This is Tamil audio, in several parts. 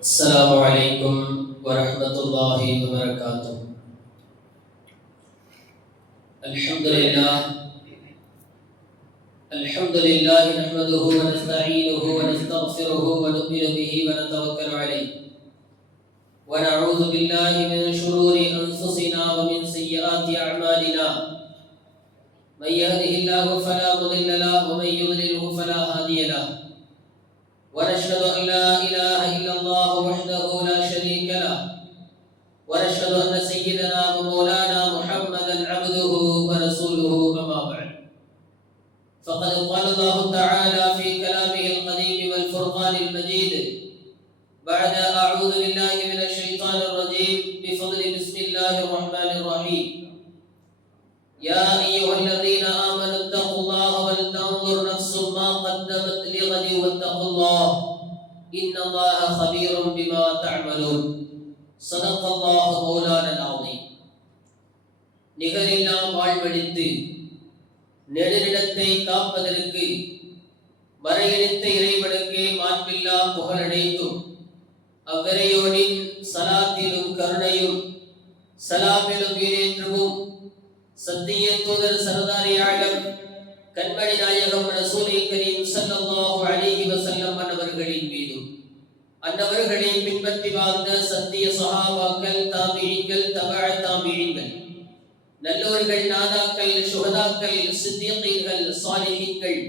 السلام عليكم ورحمة الله وبركاته. الحمد لله نحمده ونستعينه ونستغفره ونؤمن به ونتوكل عليه ونعوذ بالله من شرور أنفسنا ومن سيئات أعمالنا. من يهده الله فلا مضل له ومن يضلله فلا هادي له. ونشهد أن لا إله إلا الله وحده لا شريك له ونشهد أن سيدنا ومولانا محمدا عبده ورسوله. أما بعد، فقد قال الله تعالى في كلامه القديم والفرقان المجيد بعد أعوذ بالله من الشيطان الرجيم بفضل بسم الله الرحمن الرحيم. يا أيها الذين آمنوا اتقوا الله ولتنظر نفس ما قدمت لغد واتقوا الله إن الله خبير بما تعملون. صدق الله مولانا العظيم. நிகரில்லா வாழ்வழித்து நெடுநிலத்தை காப்பதற்கு வரையறுத்த இறைவனுக்கு மாண்பில்லா புகழடைத்தும் அவ்விறையோனின் சலாத்திலும் கருணையும் சலாமிலும் வீரேற்றமும் சத்திய தூதர் சரதாரி ஆலம் கண்மணி நாயகம் ரசூலை கரீம் ஸல்லல்லாஹு அலைஹி வஸல்லம் அன்னவர்களின் மீதும் அன்னவர்களை பின்பற்றி வாழ்ந்த சத்திய சஹாபாக்கள், தாபிஈன்கள், தபஅ தாபிஈன்கள், நல்லோர்கள், நாதாக்கள், சுஹதாக்கள், சித்திகீன்கள், சாலிஹீன்கள்,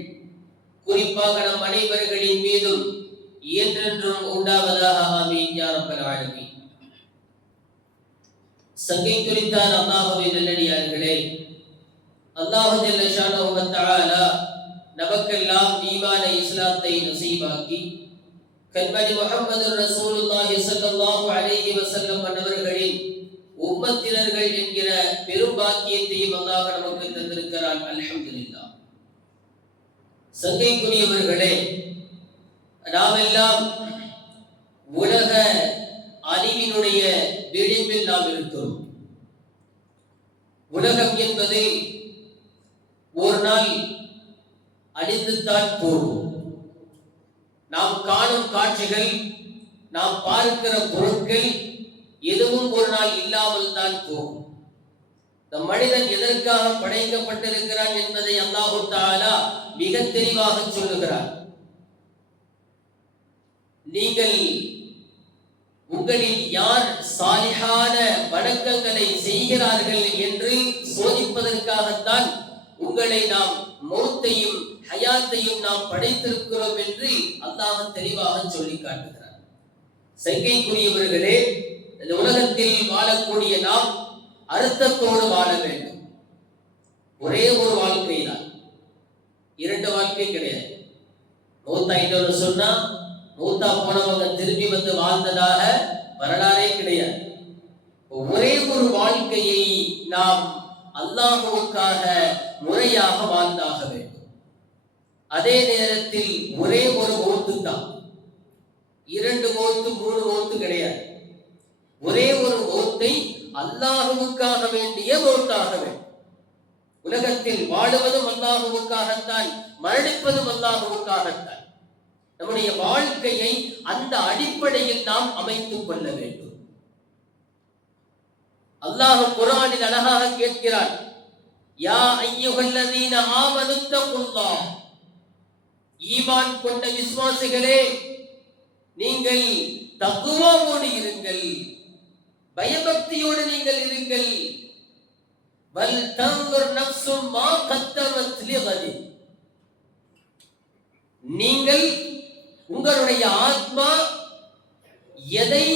குறிப்பாக நம் அனைவர்களின் மீதும் என்றென்றும் உண்டாவதாக. ஆமீன் யா ரப்பல் ஆலமீன். சங்கை குறித்தால் அல்லாஹ்வின் நல்லடியார்களே, அல்லாஹ் ஜல்ல ஷானஹு வ தஆலா நமக்கெல்லாம் ஈமானை, இஸ்லாத்தை நசீபாக்கி கண்மணி முஹம்மது ரசூலுல்லாஹி ஸல்லல்லாஹு அலைஹி வஸல்லம் அன்னவர்களின் உம்மத்தினர்கள் என்கிற பெரும் பாக்கியத்தையும் அல்லாஹ் நமக்கு தந்திருக்கிறான். அல்ஹம்துலில்லாஹ். சங்கைக்குரியவர்களே, நாமெல்லாம் உலக அழிவினுடைய விளிம்பில் நாம் இருக்கிறோம். உலகம் என்பது ஒரு நாள் அழிந்துத்தான் போகும். நாம் காணும் காட்சிகள், நாம் பார்க்கிற பொருட்கள் எதுவும் ஒரு நாள் இல்லாமல் தான் போகும். நம் மனிதன் எதற்காக படைக்கப்பட்டிருக்கிறான் என்பதை அல்லாஹு தஆலா மிக தெளிவாக சொல்லுகிறார். நீங்கள் உங்களில் யார் சாலிஹான வணக்கங்களை செய்கிறார்கள் என்று சோதிப்பதற்காகத்தான் உங்களை நாம் மௌத்தையும் ஹயாத்தையும் நாம் படைத்திருக்கிறோம் என்று அல்லாஹ் தெளிவாக சொல்லி காட்டுகிறார். சங்கைக்குரியவர்களே, இந்த உலகத்தில் வாழக்கூடிய நாம் அர்த்தத்தோடு வாழ வேண்டும். ஒரே ஒரு வாழ்க்கை தான், இரண்டு வாழ்க்கை கிடையாது. மௌத்தாயிட்டோன்னு சொன்னா மூத்தா போனவங்க திரும்பி வந்து வாழ்ந்ததாக வரலாறே கிடையாது. ஒரே ஒரு வாழ்க்கையை நாம் அல்லாஹ்வுக்காக முறையாக வாழ்ந்தாக வேண்டும். அதே நேரத்தில் ஒரே ஒரு மௌத்து தான், இரண்டு மௌத்து, மூணு மௌத்து கிடையாது. ஒரே ஒரு மௌத்தை அல்லாஹ்வுக்காக வேண்டிய மௌத்தாக வேண்டும். உலகத்தில் வாழுவதும் அல்லாஹ்வுக்காகத்தான், மரணிப்பதும் அல்லாஹ்வுக்காகத்தான். நம்முடைய வாழ்க்கையை அந்த அடிப்படையில் நாம் அமைத்துக் கொள்ள வேண்டும். அல்லாஹ் குர்ஆனில் அழகாக கேட்கிறான், யா அய்யுஹல்லதீன ஆமனு தக்குல்லாஹ், ஈமான் கொண்ட விசுவாசிகளே, நீங்கள் தக்வாவோடு இருங்கள், பயபக்தியோடு நீங்கள் இருங்கள். வல் தன்துர் நஃப்சும் மா கத்தமத் லிகதி, நீங்கள் உங்களுடைய ஆத்மா எதை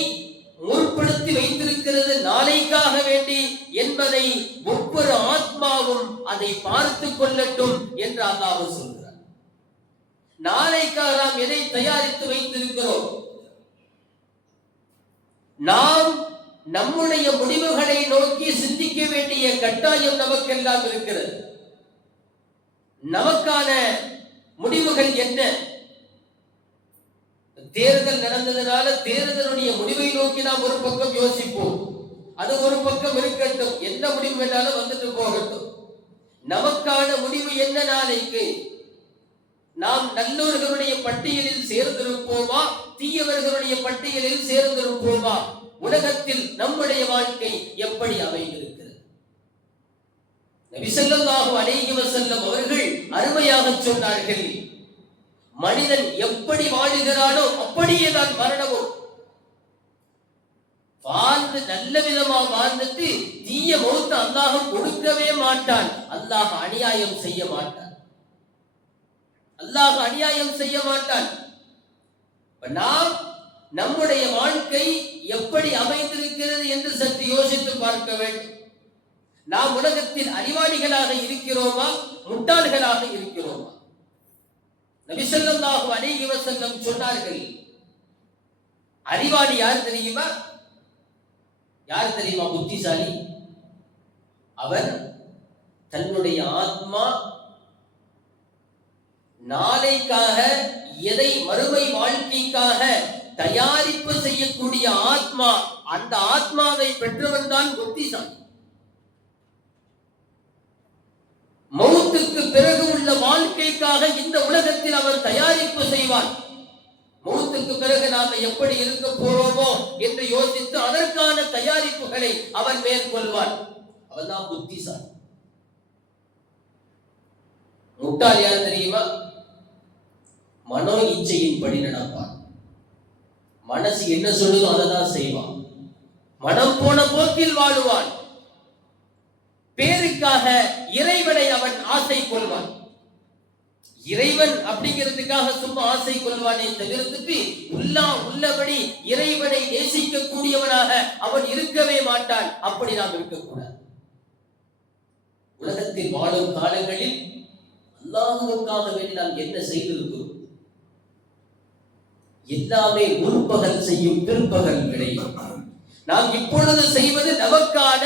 முற்படுத்தி வைத்திருக்கிறது நாளைக்காக வேண்டி என்பதை ஒவ்வொரு ஆத்மாவும் அதை பார்த்து கொள்ளட்டும் என்று அல்லாஹ் சொல்கிறார். நாளைக்காக நாம் எதை தயாரித்து வைத்திருக்கிறோம்? நாம் நம்முடைய முடிவுகளை நோக்கி சிந்திக்க வேண்டிய கட்டாயம் நமக்கெல்லாம் இருக்கிறது. நமக்கான முடிவுகள் என்ன? தேர்தல் நடந்ததுனால தேர்தலுடைய முடிவை நோக்கி நாம் ஒரு பக்கம் யோசிப்போம். அது ஒரு பக்கம் இருக்கட்டும், என்ன முடிவு வேணாலும் வந்துட்டு போகட்டும். நமக்கான முடிவு என்ன? நாளைக்கு நாம் நல்லவர்களுடைய பட்டியலில் சேர்ந்திருப்போமா, தீயவர்களுடைய பட்டியலில் சேர்ந்திருப்போமா? உலகத்தில் நம்முடைய வாழ்க்கை எப்படி அமைந்திருக்கிறது? நபி ஸல்லல்லாஹு அலைஹி வஸல்லம் அவர்கள் அருமையாக சொன்னார்கள், மனிதன் எப்படி வாழுகிறானோ அப்படியே தான் மரணமும். வாழ்ந்து நல்ல விதமா வாழ்ந்துட்டு தீய மௌத்தை அல்லாஹ் கொடுக்கவே மாட்டான். அல்லாஹ் அநியாயம் செய்ய மாட்டான். அல்லாஹ் அநியாயம் செய்ய மாட்டான். நாம் நம்முடைய வாழ்க்கை எப்படி அமைந்திருக்கிறது என்று சற்று யோசித்து பார்க்க வேண்டும். நாம் உலகத்தில் அறிவாளிகளாக இருக்கிறோமா, முட்டாள்களாக இருக்கிறோமா? நபி ஸல்லல்லாஹு அலைஹி வஸல்லம் சொன்னார்கள், அறிவாளி யார் தெரியுமா? யார் தெரியுமா புத்திசாலி? அவர் தன்னுடைய ஆத்மா நாளைக்காக எதை மறுமை வாழ்க்கைக்காக தயாரிப்பு செய்யக்கூடிய ஆத்மா, அந்த ஆத்மாவை பெற்றவன் தான் புத்திசாலி. மௌத்துக்கு பிறகு உள்ள வாழ்க்கைக்காக இந்த உலகத்தில் அவர் தயாரிப்பு செய்வான். மௌத்துக்கு பிறகு நாம எப்படி இருக்க போறோமோ என்று யோசித்து அதற்கான தயாரிப்புகளை அவன் மேற்கொள்வான். அவன் தான் புத்திசாலி. முட்டாள் யார் தெரியுமா? மனோ இச்சையின் படி நடப்பான். மனசு என்ன சொல்லுதோ அதை தான் செய்வான். மனம் போன போக்கில் வாழுவான். பேருக்காக இறைவனை அவன் ஆசை கொள்வான். இறைவன் அப்படிங்கிறதுக்காக சும்மா ஆசை கொள்வானே தவிர்த்துட்டு உள்ளபடி இறைவனை நேசிக்க கூடியவனாக அவன் இருக்கவே மாட்டான். அப்படி நாம் இருக்கக்கூடாது. உலகத்தில் வாழும் காலங்களில் அல்லாஹ்வுக்காக வேண்டி நாம் என்ன செய்திருக்கிறோம்? எல்லாமே முற்பகல் செய்யும் பிற்பகல் விளையும். நாம் இப்பொழுது செய்வது நமக்கான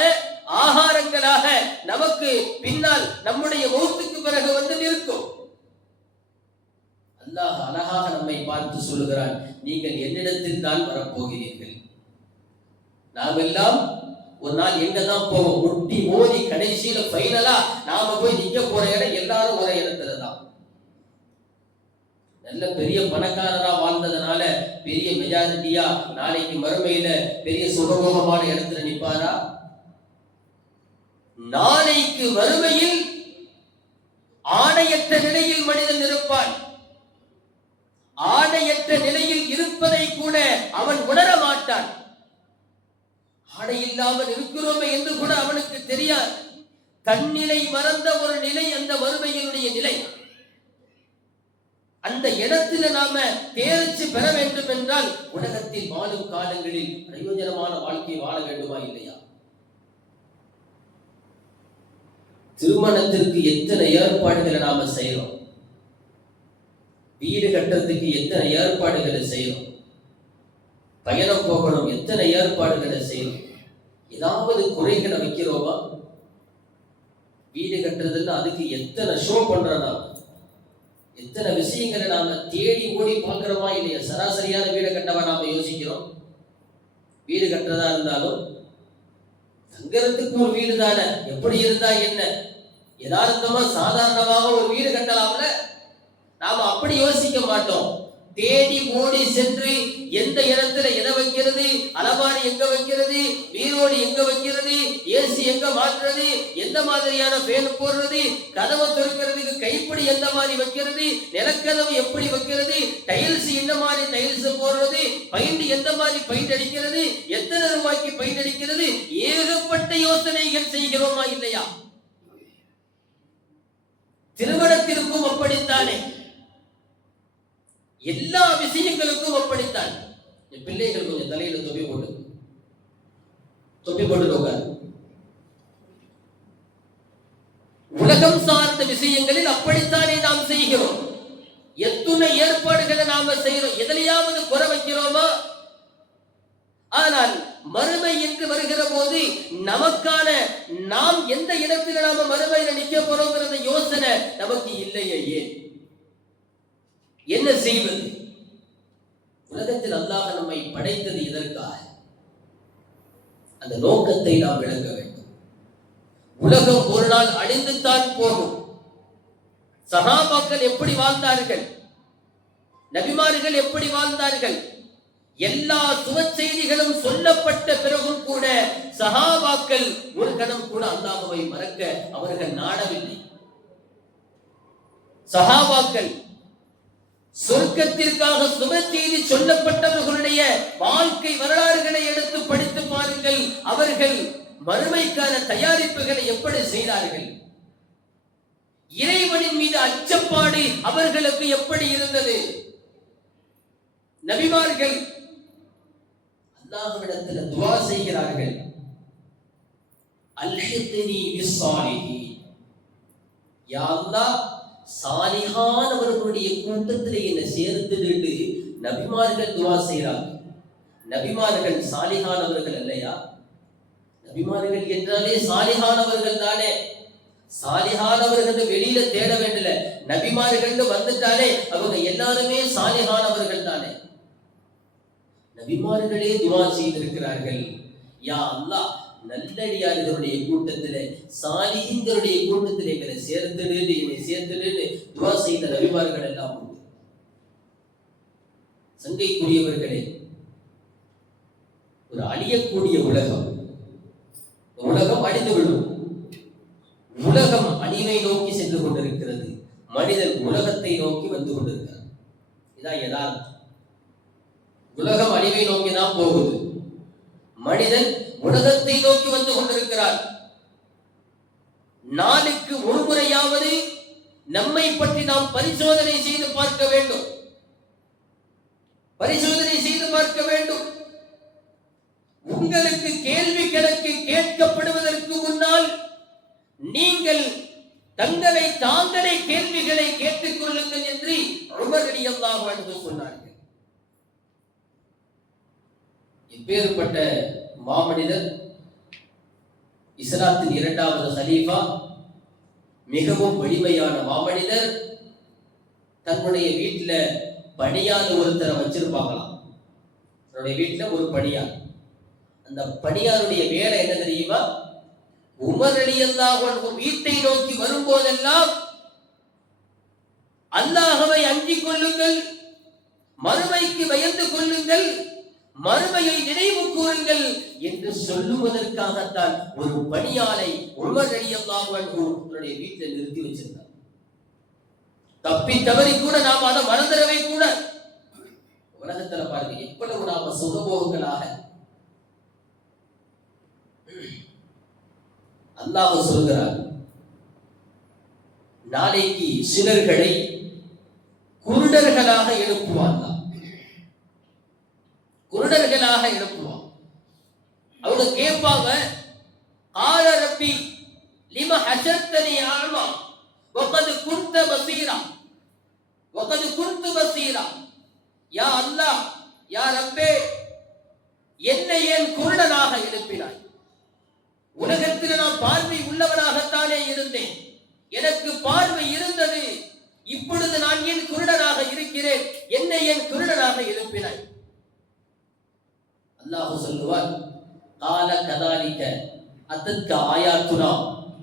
ஆகாரங்களாக நமக்கு பின்னால் நம்முடைய மௌத்துக்கு பிறகு வந்து நிற்கும். அல்லாஹ் அழகாக நம்மை பார்த்து சொல்லுகிறான், நீங்கள் என்னிடத்தில் தான் வரப்போகிறீர்கள். நாம் எல்லாம் ஒரு நாள் எங்க தான் போவோம்? முட்டி மோதி கடைசியில ஃபைனலா நாம போய் நிக்க போற இடம் எல்லாரும் ஒரே இடத்துல தான். நல்ல பெரிய பணக்காரரா வாழ்ந்ததுனால பெரிய மெஜாரிட்டியா நாளைக்கு மறுமையில பெரிய சுகபோகமான இடத்துல நிப்பாரா? நாளைக்கு மறுமையில் ஆணையற்ற நிலையில் மனிதன் இருப்பான். ஆடையற்ற நிலையில் இருப்பதை கூட அவன் உணர மாட்டான். ஆடை இல்லாமல் இருக்கிறோமே என்று கூட அவனுக்கு தெரியாது. தன்னிலை மறந்த ஒரு நிலை அந்த மறுமையினுடைய நிலை. அந்த இடத்துல நாம தேர்ச்சி பெற வேண்டும் என்றால் உலகத்தில் வாழும் காலங்களில் பிரயோஜனமான வாழ்க்கை வாழ வேண்டுமா இல்லையா? திருமணத்திற்கு எத்தனை ஏற்பாடுகளை நாம செய்யறோம்? வீடு கட்டுறதுக்கு எத்தனை ஏற்பாடுகளை செய்யறோம்? பயணம் போகணும், எத்தனை ஏற்பாடுகளை செய்யறோம்? ஏதாவது குறைகளை வைக்கிறோமா? வீடு கட்டுறதுன்னு அதுக்கு எத்தனை ஷோ பண்றோம்? எத்தனை விஷயங்களை நாம தேடி ஓடி பார்க்கிறோமா இல்லையா? சராசரியான வீடு கட்டவா நாம யோசிக்கிறோம்? வீடு கட்டுறதா இருந்தாலும் தங்கறதுக்கு ஒரு வீடு தானே, எப்படி இருந்தா என்ன? யதார்த்தமா சாதாரணமாக ஒரு வீடு கட்டலாம்ல. நாம அப்படி யோசிக்க மாட்டோம். தேடி ஓடி சென்று எந்த இடத்துல எதை வைக்கிறது, அலமாரி எங்க வைக்கிறது, நீரோடி எங்க வைக்கிறது, ஏசி எங்க மாற்றுறது, எந்த மாதிரியான ஃபேன் போடுறது, கதவை திறக்கிறதுக்கு கைப்பிடி எந்த மாதிரி வைக்கிறது, நிலக்கதவு எப்படி வைக்கிறது, டைல்ஸ் என்ன மாதிரி டைல்ஸ் போடுறது, பெயிண்ட் எந்த மாதிரி பெயிண்ட் அடிக்கிறது, எத்தனை ரூபாய்க்கு பெயிண்ட் அடிக்கிறது, ஏகப்பட்ட யோசனைகள் செய்கிறோமா இல்லையா? திருமணத்திற்கும் அப்படித்தானே, எல்லா விஷயங்களுக்கும் அப்படித்தான். பிள்ளைகள் கொஞ்சம் தலையில தொப்பி போட்டு உலகம் சார்ந்த விஷயங்களில் அப்படித்தானே நாம் செய்கிறோம். எத்துணை ஏற்பாடுகளை நாம செய்கிறோம். எதிலையாவது குறை வைக்கிறோமா? ஆனால் மறுமை என்று வருகிற போது நமக்கான நாம் எந்த இடத்துல நாம மறுமையில நிக்க போறோம்ங்கிற யோசனை நமக்கு இல்லையே. ஏன்? என்ன செய்வது? உலகத்தில் அல்லாஹ் நம்மை படைத்தது இதற்காக. அந்த நோக்கத்தை நாம் விளங்க வேண்டும். உலகம் ஒரு நாள் அழிந்துத்தான் போகும். சஹாபாக்கள் எப்படி வாழ்ந்தார்கள், நபிமார்கள் எப்படி வாழ்ந்தார்கள், எல்லா சுப செய்திகளும் சொல்லப்பட்ட பிறகும் கூட சஹாபாக்கள் ஒரு கணம் கூட அல்லாஹ்வை மறக்க அவர்கள் நாடவில்லை. சஹாபாக்கள் சொர்க்கத்திற்காக சுப செய்தி சொல்லப்பட்டவர்களுடைய வாழ்க்கை வரலாறுகளை எடுத்து படித்து பாருங்கள். அவர்கள் மறுமைக்கான தயாரிப்புகளை எப்படி செய்தார்கள், இறைவனின் மீது அச்சப்பாடு அவர்களுக்கு எப்படி இருந்தது. நபிமார்கள் அல்லாஹ்விடத்தில் துஆ செய்கிறார்கள், அல்ஹிக்னி பிஸ்ஸாலிஹீன், யா அல்லாஹ் சாலிஹானவர்களுடைய கூட்டத்திலே என்னை சேர்த்துட்டு நபிமார்கள் துஆ செய்கிறார்கள். நபிமார்கள் சாலிஹானவர்கள் இல்லையா? நபிமார்கள் என்றாலே சாலிஹானவர்கள் தானே. சாலிஹானவர்கள் வெளியில தேட வேண்டிய, நபிமார்கள் வந்துட்டாலே அவங்க எல்லாருமே சாலிஹானவர்கள் தானே. நபிமார்களே துஆ செய்திருக்கிறார்கள், யா அல்லாஹ் நல்லடியார்களுடைய கூட்டத்திலே சாலிஹீன்களுடைய கூட்டத்திலே என்னை சேர்த்துடு துஆ செய்த நபிமார்கள் எல்லாம் உண்டு. சங்கைக்குரியவர்களே, ஒரு அழியக்கூடிய உலகம், உலகம் அழிந்துவிடும். உலகம் அழிவை நோக்கி சென்று கொண்டிருக்கிறது. மனிதன் உலகத்தை நோக்கி வந்து கொண்டிருக்கிறார். இதான் யதார்த்தம். உலகம் அழிவை நோக்கி தான் போகுது. மனிதன் உலகத்தை நோக்கி வந்து கொண்டிருக்கிறார். நாளுக்கு ஒரு முறையாவது நம்மை பற்றி நாம் பரிசோதனை செய்து பார்க்க வேண்டும். பரிசோதனை செய்து பார்க்க வேண்டும். உங்களுக்கு கேள்வி கணக்கு கேட்கப்படுவதற்கு முன்னால் நீங்கள் தங்களை தாங்களே கேள்விகளை கேட்டுக் கொள்ளுங்கள் என்று உமர் ரலியல்லாஹு அன்ஹு சொன்னார்கள். இப்பேற்பட்ட மாமனிதர், இஸ்லாத்தின் இரண்டாவது கலீஃபா, மிகவும் வலிமையான மாமனிதர், தன்னுடைய வீட்டுல பணியாளர் ஒருத்தரை வச்சிருப்பாங்களாம். தன்னுடைய வீட்டுல ஒரு பணியார். அந்த பணியாருடைய வேலை என்ன தெரியுமா? உமர் ரலியல்லாஹு அன்ஹு வீட்டை நோக்கி வரும்போதெல்லாம் அல்லாஹ்வை அஞ்சிக் கொள்ளுங்கள், மறுமைக்கு பயந்து கொள்ளுங்கள், மறுமையை நினைவு கூறுங்கள் என்று சொல்லுவதற்காகத்தான் ஒரு பணியாளை உமர் ரலியல்லாஹு அன்ஹு தன்னுடைய வீட்டில் நிறுத்தி வச்சிருந்தார். தப்பி தவறி கூட நாம் அதை மறந்துடவே கூட. உலகத்துல பாருங்க எவ்வளவு நாம சுகபோகங்களாக. அல்லாஹ் சொல்கிறார், நாளைக்கு சிலர்களை குருடர்களாக எழுப்புவார். குருடர்களாக எழுப்புவான். அவங்க கேட்பாங்க, ஆல ரப்பி லிம ஹஷர்தனி அஅமா வகத் குன்த பஸீரா வகத் குன்து பஸீரா. யா அல்லாஹ், யா ரப்பே, என்னை ஏன் குருடனாக எழுப்பினாய்? உலகத்தில் நான் பார்வை உள்ளவனாகத்தானே இருந்தேன், எனக்கு பார்வை இருந்தது, இப்பொழுது நான் ஏன் குருடனாக இருக்கிறேன்? என்னை ஏன் குருடனாக எழுப்பினாய்? அல்லாஹ் சொல்லுவார், கால கதாலிக அத்தத்க ஆயாத்துனா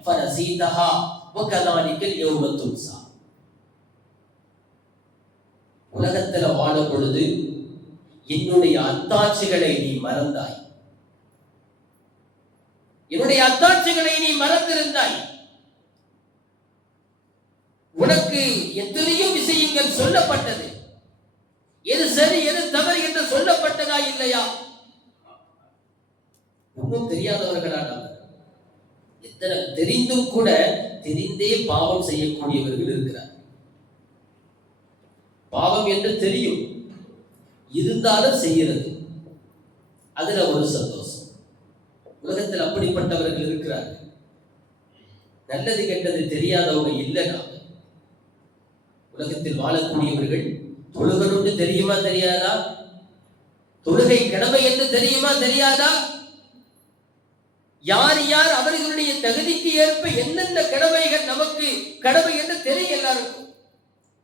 ஃபனசீதஹா வகதாலிகல் யௌம துன்ஸா. உலகத்துல வாழும் பொழுது என்னுடைய அத்தாட்சிகளை நீ மறந்தாய், என்னுடைய அத்தாட்சிகளை நீ மறந்திருந்தாய். உனக்கு எத்தனையோ விஷயங்கள் சொல்லப்பட்டது, எது சரி எது தவறு என்று சொல்லப்பட்டதா இல்லையா? ஒன்றும் தெரியாதவர்களா நாம்? எத்தனை தெரிந்தும் கூட தெரிந்தே பாவம் செய்யக்கூடியவர்கள் இருக்கிறார். பாவம் என்று தெரியும், இருந்தாலும் செய்கிறது, அதுல ஒரு சந்தோஷம். உலகத்தில் அப்படிப்பட்டவர்கள் இருக்கிறார்கள். நல்லது கெட்டது தெரியாதவங்க இல்லை. நாம் உலகத்தில் வாழக்கூடியவர்கள் தொழுகணும்னு தெரியுமா தெரியாதா? தொழுகை கடமை என்று தெரியுமா தெரியாதா? யார் யார் அவர்களுடைய தகுதிக்கு ஏற்ப எந்தெந்த கடமைகள் நமக்கு கடமை என்று தெரியும். எல்லாருக்கும்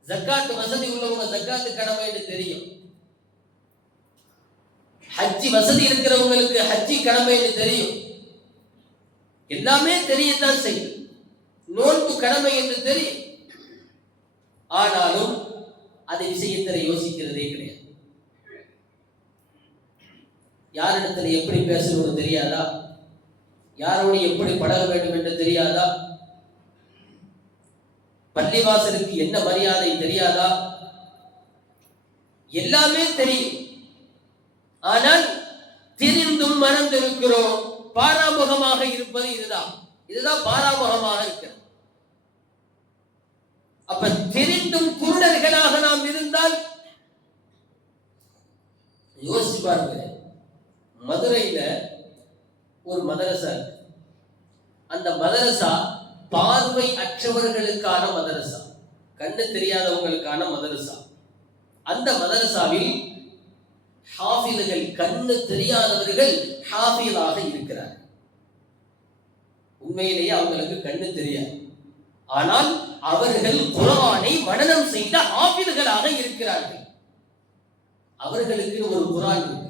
ஜக்காத் வசதி உள்ளவங்க ஜக்காத்து கடமை என்று தெரியும். ஹஜ்ஜி வசதி இருக்கிறவங்களுக்கு ஹஜ்ஜி கடமை என்று தெரியும். எல்லாமே தெரியத்தான் செய்யும். நோன்பு கடமை என்று தெரியும். ஆனாலும் அது விஷயத்தில் யோசிக்கிறதே கிடையாது. யாரிடத்தில் எப்படி பேசணும்னு தெரியாதா, யாரோடு எப்படி பழக வேண்டும் என்று தெரியாதா, பள்ளிவாசலுக்கு என்ன மரியாதை தெரியாதா, எல்லாமே தெரியும். ஆனால் தெரிந்தும் மறந்திருக்கிறோம். பாராமுகமாக இருப்பது இதுதான் பாராமுகமாக இருக்கிறது. அப்ப தெரிந்தும் குருடர்களாக நாம் இருந்தால் யோசிச்சு பாருங்க. மதுரையில ஒரு மதரசா, அந்த மதரசா பார்வை அற்றவர்களுக்கான மதரசா, கண்ணு தெரியாதவங்களுக்கான மதரசா. அந்த மதரசாவில் ஹாஃபில்கள், கண்ணு தெரியாதவர்கள் ஹாஃபிலாக இருக்கிறார். உண்மையிலேயே அவங்களுக்கு கண்ணு தெரியாது, ஆனால் அவர்கள் குர்ஆனை மனனம் செய்த ஹாஃபில்களாக இருக்கிறார்கள். அவர்களுக்கு ஒரு குர்ஆன் இருக்கு.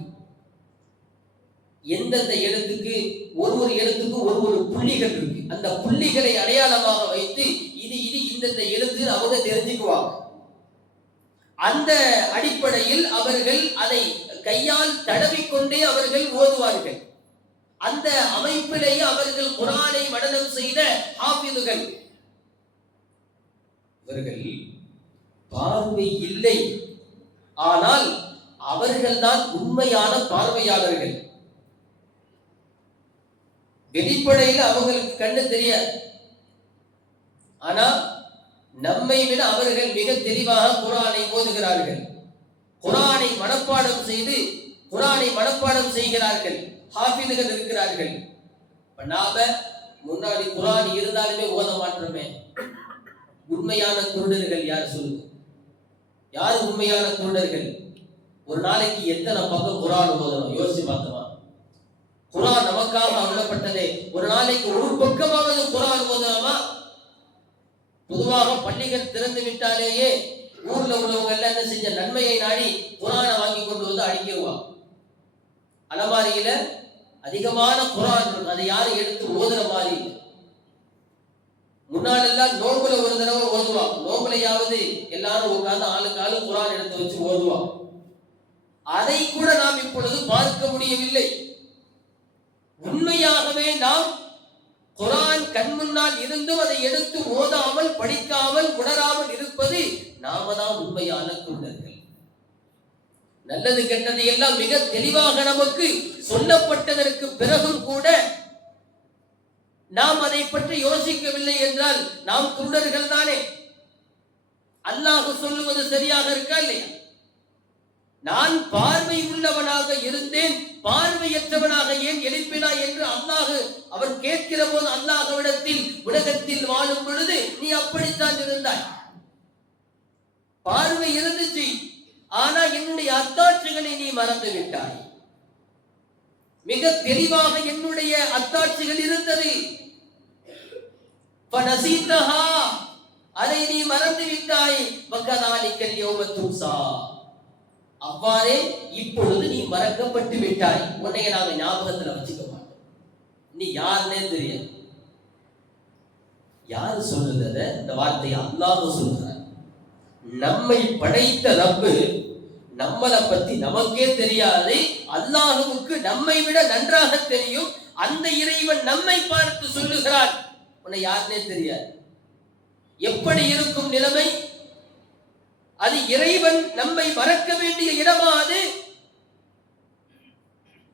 எந்தெந்த எழுத்துக்கு ஒரு எழுத்துக்கு ஒரு புள்ளிகள் இருக்கு. அந்த புள்ளிகளை அடையாளமாக வைத்து இது இந்தந்த எழுத்து அவங்க தெரிஞ்சுக்குவாங்க. அந்த அடிப்படையில் அவர்கள் அதை கையால் தடவிக்கொண்டே அவர்கள் ஓதுவார்கள். அந்த அமைப்பிலேயே அவர்கள் குர்ஆனை மனனம் செய்த ஹாஃபிதுகள். இவர்கள் பார்வை இல்லை, ஆனால் அவர்கள்தான் உண்மையான பார்வையாளர்கள். வெளிப்படையில் அவங்களுக்கு கண்ணு தெரியாது, ஆனா நம்மை விட அவர்கள் மிக தெளிவாக குர்ஆனை ஓதுகிறார்கள். குர்ஆனை மனப்பாடம் செய்கிறார்கள். ஹாஃபிதுகள் இருக்கிறார்கள். நாம முன்னாடி குர்ஆன் இருந்தாலுமே ஓத மாட்டோமே. உண்மையான குருடர்கள் யார் சொல்லுங்க? யார் உண்மையான குருடர்கள்? ஒரு நாளைக்கு எத்தனை பக்கம் குர்ஆன் ஓதணும் யோசிச்சு பார்த்தோமா? குர்ஆன் நமக்காக அருளப்பட்டதே, ஒரு நாளைக்கு ஒரு பக்கமாவது குர்ஆன் ஓதலாமா? பொதுவாக பள்ளிகள் திறந்து விட்டாலேயே ஊர்ல உள்ளவங்க எல்லாம் என்ன செஞ்ச, நன்மையை நாடி குர்ஆனை வாங்கி கொண்டு வந்து அடிக்கிடுவாங்க. அலமாரியில அதிகமான குர்ஆன் இருக்கு, அதை யாரும் எடுத்து ஓதுற மாதிரி இல்லை. முன்னாலெல்லாம் நோம்புல ஒரு தடவை ஓதுவாங்க. நோம்புலையாவது எல்லாரும் உட்கார்ந்து ஆளுக்கு ஆளு குர்ஆன் எடுத்து வச்சு ஓதுவாங்க. அதை கூட நாம் இப்பொழுது பார்க்க முடியவில்லை. உண்மையாகவே நாம் குர்ஆன் கண் முன்னால் இருந்தும் அதை எடுத்து ஓதாமல், படிக்காமல், உணராமல் இருப்பது நாம தான் உண்மையான குருடர்கள். நல்லது கெட்டது எல்லாம் மிக தெளிவாக நமக்கு சொல்லப்பட்டதற்கு பிறகும் கூட நாம் அதை பற்றி யோசிக்கவில்லை என்றால் நாம் குருடர்கள் தானே. அல்லாஹ் சொல்லுவது சரியாக இருக்கா இல்லையா? நான் பார்வை உள்ளவனாக இருந்தேன், பார்வையற்றவனாக ஏன் எழுப்பினாய் என்று அல்லாஹ் அவன் கேட்கிற போது அல்லாஹ்விடத்தில், உலகத்தில் வாழும் பொழுது நீ அப்படித்தான் இருந்தாய், பார்வை இருந்துச்சு, ஆனா என்னுடைய அத்தாட்சிகளை நீ மறந்து விட்டாய். மிக தெளிவாக என்னுடைய அத்தாட்சிகள் இருந்தது, அதை நீ மறந்து விட்டாய். வகதாலிக்கல் யௌம துன்சா, அவ்வாறே இப்பொழுது நீ மறக்கப்பட்டு விட்டாய். உன்னைய நாம ஞாபகத்துல வச்சுக்க மாட்டோம். நீ யாருன்னே தெரியாது. யாரு சொல்றது? இந்த வார்த்தையை அல்லாஹ் சொல்றார். நம்மை படைத்த ரப்பு நம்மளை பத்தி நமக்கே தெரியாது, அல்லாஹ்வுக்கு நம்மை விட நன்றாக தெரியும். அந்த இறைவன் நம்மை பார்த்து சொல்லுகிறான், உன்னை யாருன்னே தெரியாது. எப்படி இருக்கும் நிலைமை? அது இறைவன் நம்மை மறக்க வேண்டிய இடமா? அது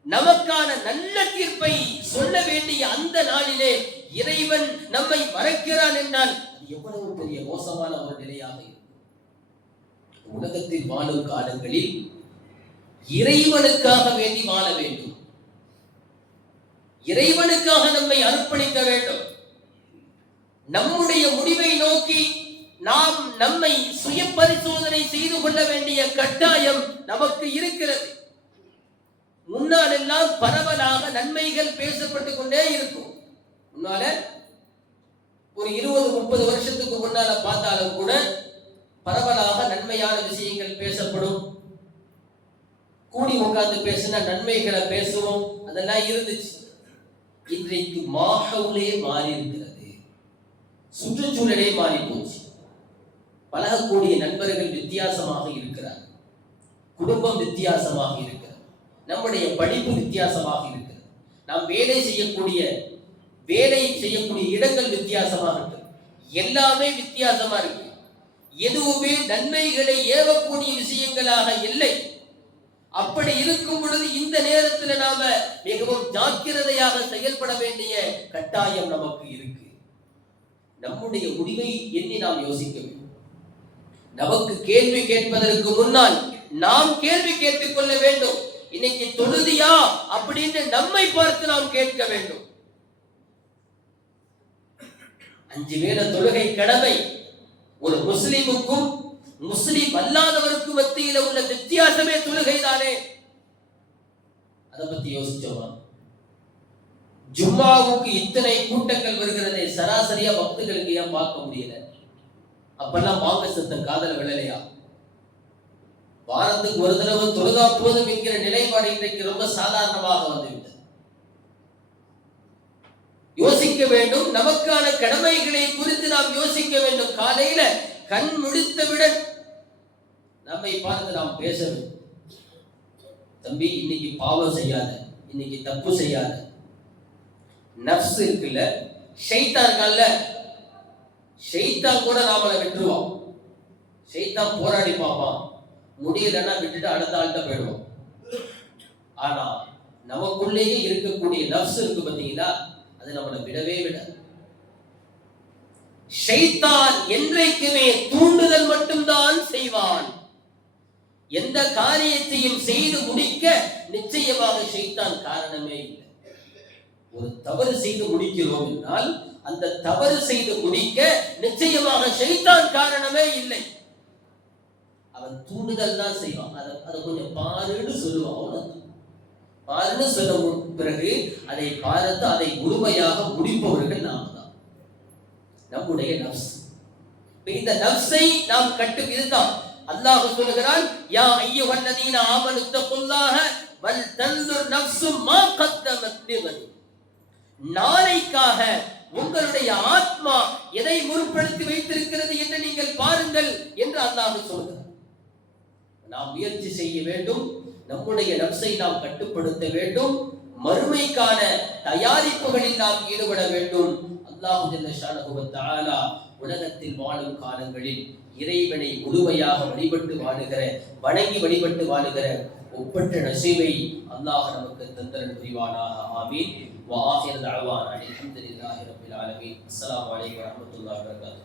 நமக்கான நல்ல தீர்ப்பை சொல்ல வேண்டிய அந்த நாளிலே இறைவன் நம்மை மறக்கிறான் என்றால் எவ்வளவு பெரிய மோசமான ஒரு நிலையாக இருக்கும். உலகத்தில் வாழும் காலங்களில் இறைவனுக்காக வேண்டி வாழ வேண்டும், இறைவனுக்காக நம்மை அர்ப்பணிக்க வேண்டும். நம்முடைய முடிவை நோக்கி நாம் நம்மை சுய பரிசோதனை செய்து கொள்ள வேண்டிய கட்டாயம் நமக்கு இருக்கிறது. முன்னால் எல்லாம் பரவலாக நன்மைகள் பேசப்பட்டுக் கொண்டே இருக்கும். முன்னால ஒரு 20-30 வருஷத்துக்கு முன்னால பார்த்தாலும் கூட பரவலாக நன்மையான விஷயங்கள் பேசப்படும். கூடி உட்கார்ந்து பேசினா நன்மைகளை பேசுவோம், அதெல்லாம் இருந்துச்சு. இன்றைக்கு மாஹவுலே மாறி இருக்கிறது, சுற்றுச்சூழலே மாறி போச்சு. பழகக்கூடிய நண்பர்கள் வித்தியாசமாக இருக்கிறார், குடும்பம் வித்தியாசமாக இருக்கிறது, நம்முடைய படிப்பு வித்தியாசமாக இருக்கிறது, நாம் வேலை செய்யக்கூடிய இடங்கள் வித்தியாசமாக இருக்கு, எல்லாமே வித்தியாசமா இருக்கு. எதுவுமே நன்மைகளை ஏவக்கூடிய விஷயங்களாக இல்லை. அப்படி இருக்கும் பொழுது இந்த நேரத்தில் நாம மிகவும் ஜாக்கிரதையாக செயல்பட வேண்டிய கட்டாயம் நமக்கு இருக்கு. நம்முடைய முடிவை எண்ணி நாம் யோசிக்க வேண்டும். நமக்கு கேள்வி கேட்பதற்கு முன்னால் நாம் கேள்வி கேட்டுக் கொள்ள வேண்டும். இன்னைக்கு தொழுதியா அப்படின்னு நம்மை பார்த்து நாம் கேட்க வேண்டும். 5 வேளை தொழுகை கடமை. ஒரு முஸ்லிமுக்கும் முஸ்லிம் அல்லாதவருக்கும் மத்தியில உள்ள வித்தியாசமே தொழுகை தானே. அதை பத்தி யோசிச்சோமா? ஜும்மாவுக்கு இத்தனை கூட்டங்கள் வருகிறதே, சராசரியா பக்தர்களுக்கு ஏன் பார்க்க முடியல? அப்பெல்லாம் வாங்க சத்தம் காதல விழலையா? வாரத்துக்கு ஒரு தடவை தொழுதா போதும் என்கிற நிலைப்பாடு இன்றைக்கு ரொம்ப சாதாரணமாக வந்துவிட்டது. யோசிக்க வேண்டும். நமக்கான கடமைகளை குறித்து நாம் யோசிக்க வேண்டும். காலையில கண் முடித்தவுடன் நம்மை பார்த்து நாம் பேச வேண்டும். தம்பி, இன்னைக்கு பாவம் செய்யாத, இன்னைக்கு தப்பு செய்யாத. நஃப்ஸ் இருக்குல்ல, ஷைத்தான் இருக்கல்ல, ஷைத்தான் கூட நாம விட்டுருவோம். ஷைத்தான் போராடி பார்ப்பான், முடியலன்னா விட்டுட்டு அடுத்த ஆள்கிட்ட போயிடுவோம். ஆனா நமக்குள்ளேயே இருக்கக்கூடிய நஃப்ஸ் இருக்கு பார்த்தீங்களா, அது நம்மளை விடவே விடாது. ஷைத்தான் என்றைக்குமே தூண்டுதல் மட்டும்தான் செய்வான். எந்த காரியத்தையும் செய்து முடிக்க நிச்சயமாக ஷைத்தான் காரணமே இல்லை. ஒரு தவறு செய்து முடிக்கிறோம் என்றால் அந்த தவறு செய்து முடிக்க நிச்சயமாக ஷைத்தான் காரணமே இல்லை. அவன் தூண்டுதல் தான் செய்வான். அதை கொஞ்சம் பாருன்னு சொல்லுவான். பாருன்னு சொல்ல பிறகு அதை பார்த்து அதை முழுமையாக முடிப்பவர்கள் நாம் தான், நம்முடைய நஃப்ஸ். இந்த நஃப்ஸை நாம் இதுதான் அல்லாஹ் சொல்லுகிறான், யா அய்யுஹல்லதீன ஆமனு தக்குல்லாஹ வல் தன்துர் நஃப்ஸு மா கத்தமத் லிகத். நாளைக்காக உங்களுடைய ஆத்மா எதை முற்படுத்தி வைத்திருக்கிறது என்று நீங்கள் பாருங்கள் என்று அல்லாஹ் சொல்கிறார். நாம் முயற்சி செய்ய வேண்டும். நம்முடைய நஃப்ஸை நாம் கட்டுப்படுத்த வேண்டும். மறுமைக்கான தயாரிப்புகளில் நாம் ஈடுபட வேண்டும். அல்லாஹ் ஜல்ல ஷானஹு வ தஆலா உலகத்தில் வாழும் காலங்களில் இறைவனை முழுமையாக வணங்கி வழிபட்டு வாழுகிற ஒப்பற்ற நசீபை அல்லாஹ் நமக்கு தந்தரல் புரிவானாக. ஆமீன். வ ஆகிரு தஅவானா அல்ஹம்துலில்லாஹி ரப்பில் ஆலமீன். அஸ்ஸலாமு அலைக்கும் வ ரஹ்மத்துல்லாஹி வ பரகாத்துஹு.